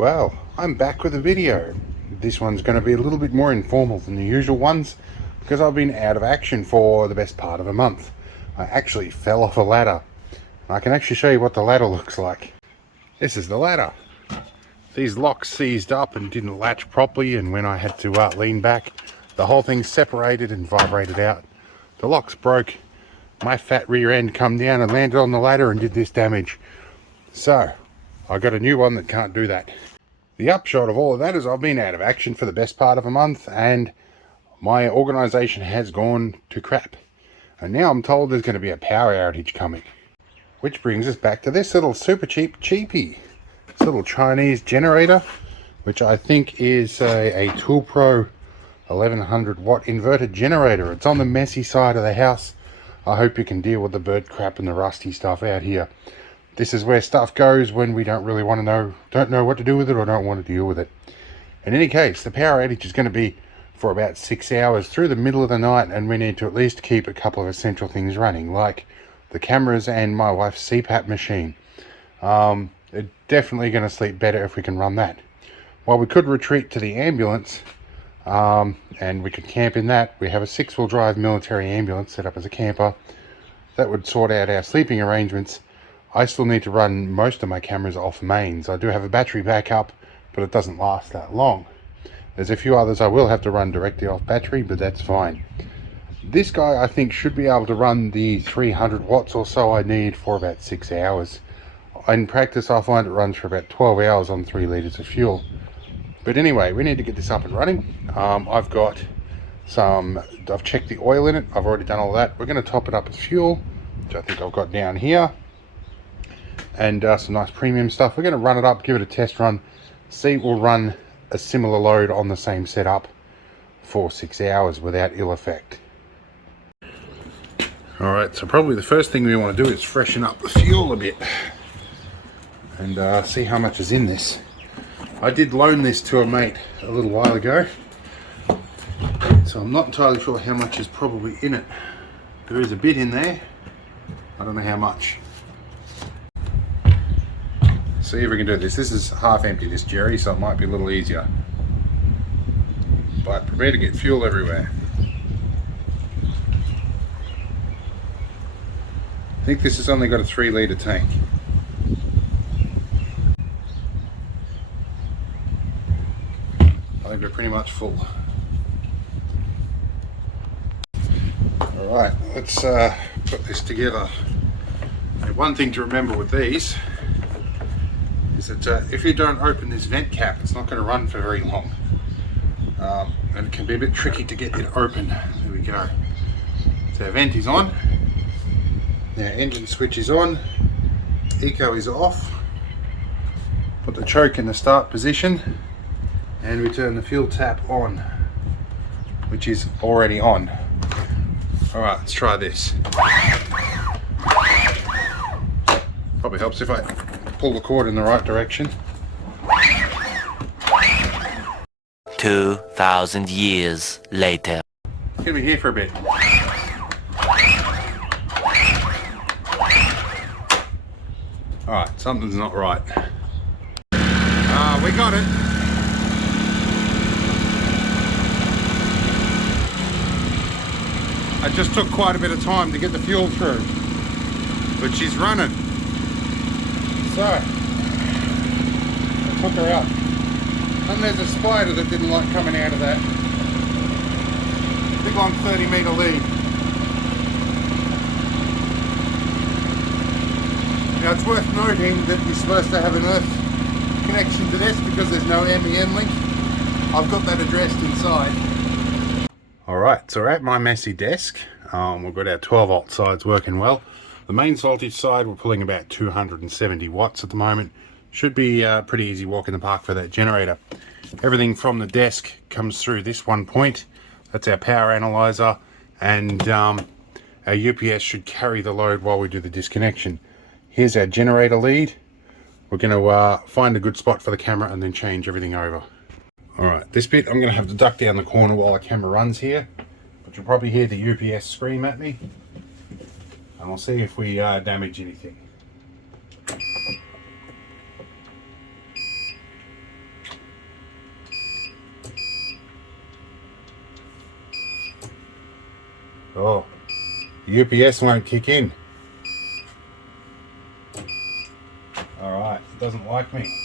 Well, I'm back with a video. This one's going to be a little bit more informal than the usual ones because I've been out of action for the best part of a month. I actually fell off a ladder. I can actually show you what the ladder looks like. This is the ladder. These locks seized up and didn't latch properly, and when I had to lean back, the whole thing separated and vibrated out. The locks broke. My fat rear end come down and landed on the ladder and did this damage. So I got a new one that can't do that. The upshot of all of that is I've been out of action for the best part of a month and my organisation has gone to crap. And now I'm told there's going to be a power outage coming. Which brings us back to this little Supercheap cheapie. This little Chinese generator, which I think is a Toolpro 1100 watt inverter generator. It's on the messy side of the house. I hope you can deal with the bird crap and the rusty stuff out here. This is where stuff goes when we don't really want to know, don't know what to do with it or don't want to deal with it. In any case, the power outage is going to be for about 6 hours through the middle of the night, and we need to at least keep a couple of essential things running, like the cameras and my wife's CPAP machine. They're definitely going to sleep better if we can run that. While we could retreat to the ambulance, and we could camp in that. We have a 6-wheel drive military ambulance set up as a camper. That would sort out our sleeping arrangements. I still need to run most of my cameras off mains. I do have a battery backup, but it doesn't last that long. There's a few others I will have to run directly off battery, but that's fine. This guy I think should be able to run the 300 watts or so I need for about 6 hours. In practice I find it runs for about 12 hours on 3 litres of fuel. But anyway, we need to get this up and running. I've checked the oil in it. I've already done all that. We're going to top it up with fuel, which I think I've got down here. And some nice premium stuff. We're going to run it up, give it a test run, see if we'll run a similar load on the same setup for 6 hours without ill effect. Alright, so probably the first thing we want to do is freshen up the fuel a bit and see how much is in this. I did loan this to a mate a little while ago, so I'm not entirely sure how much is probably in it. There is a bit in there, I don't know how much. See if we can do this. This is half empty, this Jerry, so it might be a little easier. But prepare to get fuel everywhere. I think this has only got a 3 litre tank. I think we're pretty much full. Alright, let's put this together. Now, one thing to remember with these is that if you don't open this vent cap, it's not going to run for very long. And it can be a bit tricky to get it open. There we go. So our vent is on. Now engine switch is on. Eco is off. Put the choke in the start position. And we turn the fuel tap on, which is already on. Alright, let's try this. Probably helps if I pull the cord in the right direction. 2,000 years later. It's gonna be here for a bit. Alright, something's not right. We got it. It just took quite a bit of time to get the fuel through, but she's running. So, I took her out. And there's a spider that didn't like coming out of that. Big long 30-metre lead. Now it's worth noting that you're supposed to have an earth connection to this because there's no MEN link. I've got that addressed inside. Alright, so we're at my messy desk. We've got our 12 volt sides working well. The main voltage side, we're pulling about 270 watts at the moment. Should be pretty easy walk in the park for that generator. Everything from the desk comes through this one point. That's our power analyzer, and our UPS should carry the load while we do the disconnection. Here's our generator lead. We're going to find a good spot for the camera and then change everything over. Alright, this bit I'm going to have to duck down the corner while the camera runs here, but you'll probably hear the UPS scream at me, and we'll see if we damage anything. Oh, the UPS won't kick in. Alright, it doesn't like me.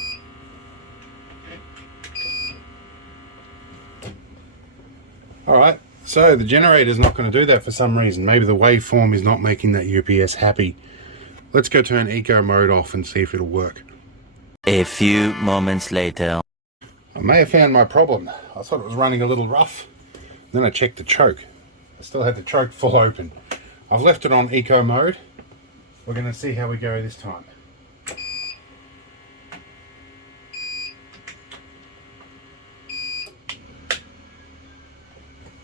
Alright, so the generator's not going to do that for some reason. Maybe the waveform is not making that UPS happy. Let's go turn eco mode off and see if it'll work. A few moments later. I may have found my problem. I thought it was running a little rough. Then I checked the choke. I still had the choke full open. I've left it on eco mode. We're going to see how we go this time.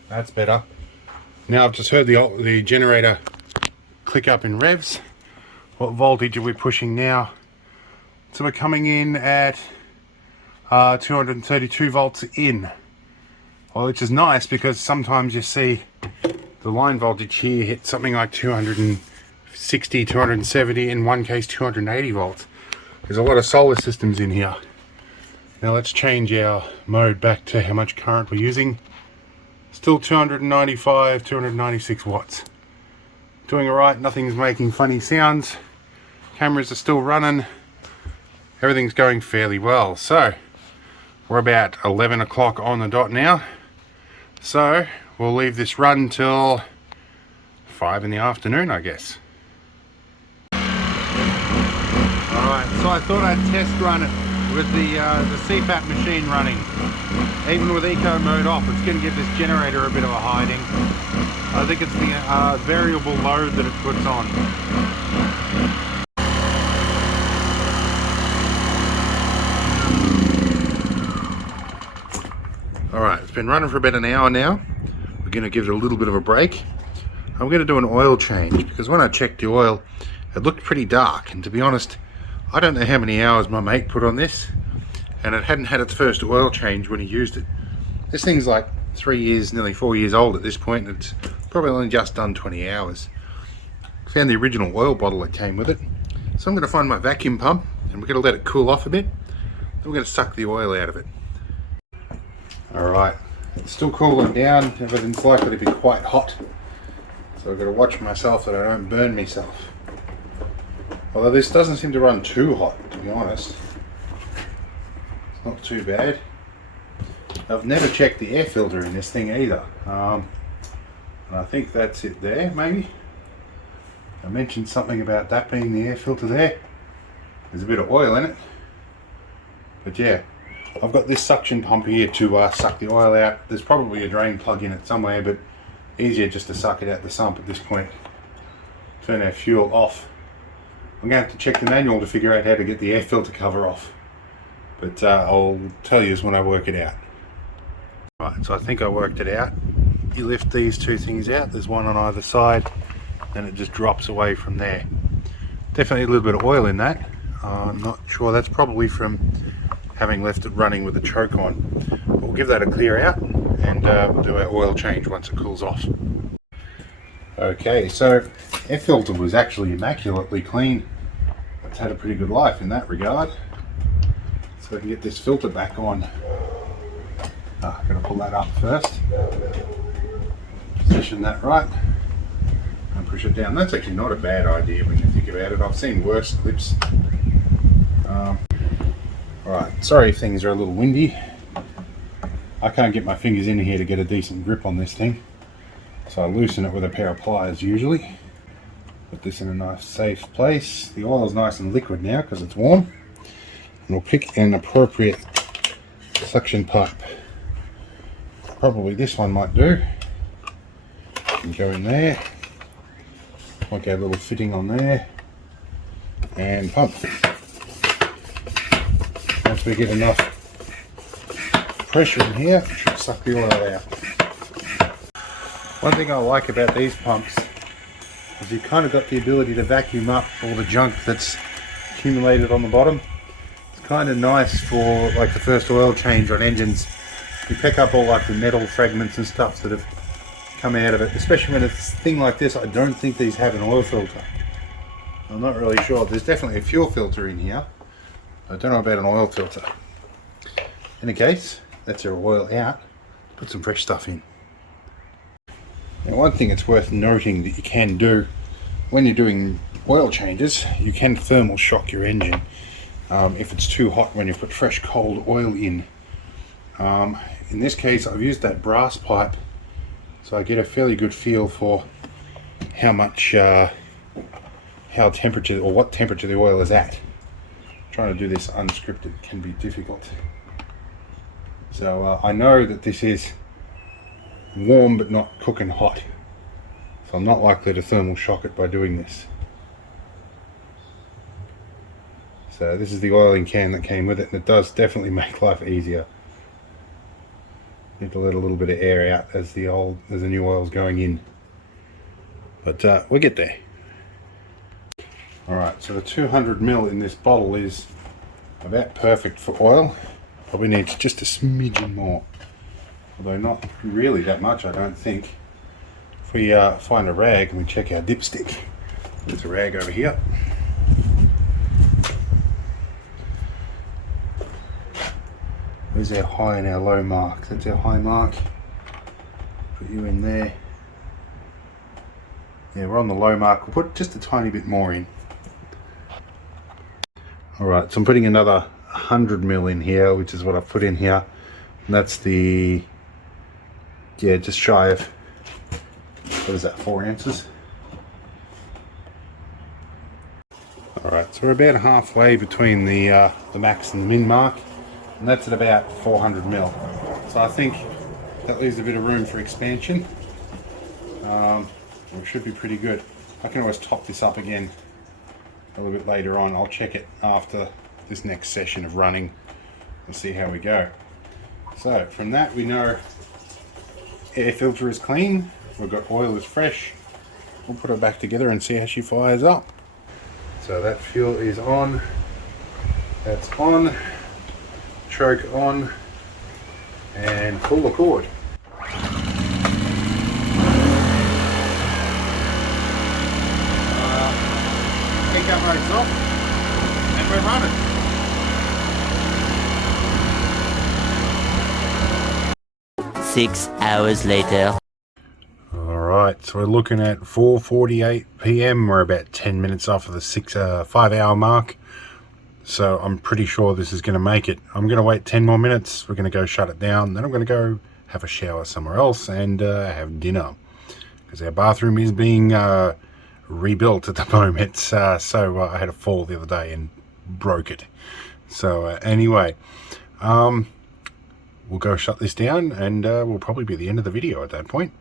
That's better. Now I've just heard the generator click up in revs. What voltage are we pushing now? So we're coming in at 232 volts in. Well, which is nice because sometimes you see the line voltage here hit something like 260, 270, in one case 280 volts. There's a lot of solar systems in here. Now let's change our mode back to how much current we're using. Still 295, 296 watts. Doing alright, nothing's making funny sounds. Cameras are still running. Everything's going fairly well. So, we're about 11 o'clock on the dot now. So, we'll leave this run till 5 in the afternoon, I guess. Alright, so I thought I'd test run it with the CPAP machine running. Even with eco mode off, it's going to give this generator a bit of a hiding. I think it's the variable load that it puts on. Alright, it's been running for about an hour now. We're going to give it a little bit of a break. I'm going to do an oil change because when I checked the oil, it looked pretty dark. And to be honest, I don't know how many hours my mate put on this, and it hadn't had its first oil change when he used it. This thing's like 3 years, nearly 4 years old at this point, and it's probably only just done 20 hours. Found the original oil bottle that came with it. So I'm going to find my vacuum pump, and we're going to let it cool off a bit. Then we're going to suck the oil out of it. Alright, it's still cooling down, everything's likely to be quite hot. So I've got to watch myself that I don't burn myself. Although this doesn't seem to run too hot, to be honest. It's not too bad. I've never checked the air filter in this thing either. And I think that's it there, maybe. I mentioned something about that being the air filter there. There's a bit of oil in it. But yeah, I've got this suction pump here to suck the oil out. There's probably a drain plug in it somewhere, but easier just to suck it out the sump at this point. Turn our fuel off. I'm going to have to check the manual to figure out how to get the air filter cover off. But I'll tell you when I work it out. Right, so I think I worked it out. You lift these two things out, there's one on either side, and it just drops away from there. Definitely a little bit of oil in that. I'm not sure, that's probably from having left it running with the choke on. But we'll give that a clear out, and we'll do our oil change once it cools off. Okay, so air filter was actually immaculately clean. It's had a pretty good life in that regard. So I can get this filter back on. I'm going to pull that up first. Position that right. And push it down. That's actually not a bad idea when you think about it. I've seen worse clips. Alright, sorry if things are a little windy. I can't get my fingers in here to get a decent grip on this thing. So I loosen it with a pair of pliers usually. Put this in a nice safe place. The oil is nice and liquid now because it's warm. And we'll pick an appropriate suction pipe. Probably this one might do. And go in there. Like our little fitting on there. And pump. Once we get enough pressure in here, it should suck the oil out. One thing I like about these pumps is you've kind of got the ability to vacuum up all the junk that's accumulated on the bottom. It's kind of nice for like the first oil change on engines. You pick up all like the metal fragments and stuff that have come out of it, especially when it's a thing like this. I don't think these have an oil filter. I'm not really sure. There's definitely a fuel filter in here. I don't know about an oil filter. In any case, that's our oil out. Put some fresh stuff in. Now, one thing it's worth noting that you can do when you're doing oil changes, you can thermal shock your engine if it's too hot when you put fresh cold oil in. In this case, I've used that brass pipe, so I get a fairly good feel for how much, how temperature or what temperature the oil is at. Trying to do this unscripted can be difficult. So I know that this is warm but not cooking hot, so I'm not likely to thermal shock it by doing this. So this is the oiling can that came with it, and it does definitely make life easier. Need to let a little bit of air out as the new oil's going in, but we'll get there. Alright, so the 200ml in this bottle is about perfect for oil. Probably needs just a smidgen more, although not really that much, I don't think. If we find a rag and we check our dipstick, there's a rag over here. There's our high and our low mark. That's our high mark. Put you in there. Yeah, we're on the low mark. We'll put just a tiny bit more in. Alright, so I'm putting another 100ml in here, which is what I've put in here. And that's the, yeah, just shy of, what is that, 4 ounces? Alright, so we're about halfway between the max and the min mark. And that's at about 400ml. So I think that leaves a bit of room for expansion. It should be pretty good. I can always top this up again a little bit later on. I'll check it after this next session of running and see how we go. So from that we know air filter is clean, we've got oil is fresh. We'll put it back together and see how she fires up. So that fuel is on, that's on, choke on, and pull the cord. Pickup rate's off, and we're running. Six hours later. Alright, so we're looking at 4:48 PM. We're about 10 minutes off of the 5-hour mark. So I'm pretty sure this is going to make it. I'm going to wait 10 more minutes. We're going to go shut it down. Then I'm going to go have a shower somewhere else and have dinner. Because our bathroom is being rebuilt at the moment. So I had a fall the other day and broke it. So anyway, we'll go shut this down and we'll probably be the end of the video at that point.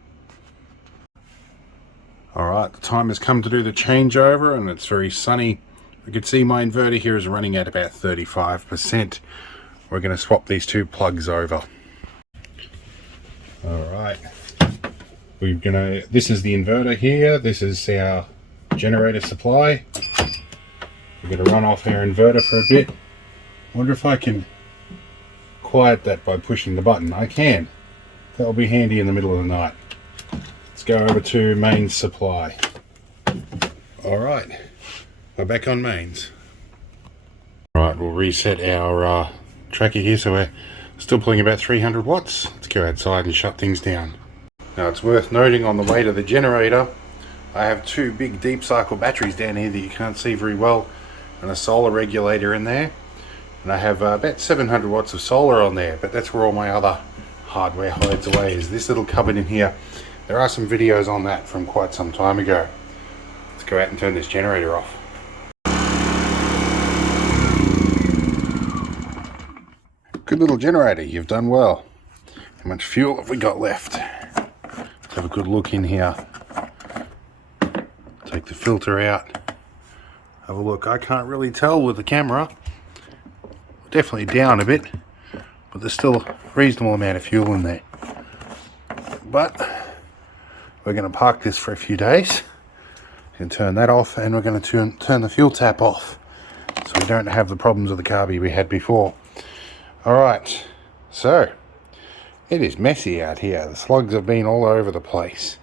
Alright, the time has come to do the changeover and it's very sunny. You can see my inverter here is running at about 35%. We're going to swap these two plugs over. Alright, this is the inverter here, this is our generator supply. We're going to run off our inverter for a bit. Wonder if I can quiet that by pushing the button. I can. That'll be handy in the middle of the night. Let's go over to mains supply. Alright, we're back on mains. Alright, we'll reset our tracker here, so we're still pulling about 300 watts. Let's go outside and shut things down. Now it's worth noting on the way to the generator, I have two big deep cycle batteries down here that you can't see very well, and a solar regulator in there. And I have about 700 watts of solar on there, but that's where all my other hardware hides away, is this little cupboard in here. There are some videos on that from quite some time ago. Let's go out and turn this generator off. Good little generator, you've done well. How much fuel have we got left? Let's have a good look in here. Take the filter out. Have a look. I can't really tell with the camera. Definitely down a bit, but there's still a reasonable amount of fuel in there. But we're going to park this for a few days and turn that off, and we're going to turn the fuel tap off so we don't have the problems with the carby we had before. Alright, so it is messy out here. The slugs have been all over the place.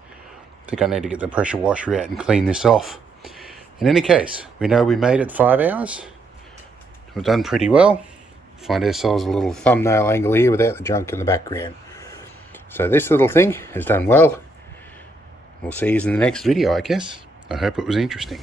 I think I need to get the pressure washer out and clean this off. In any case, we know we made it 5 hours. We've done pretty well. Find ourselves a little thumbnail angle here without the junk in the background. So this little thing has done well. We'll see you in the next video, I guess. I hope it was interesting.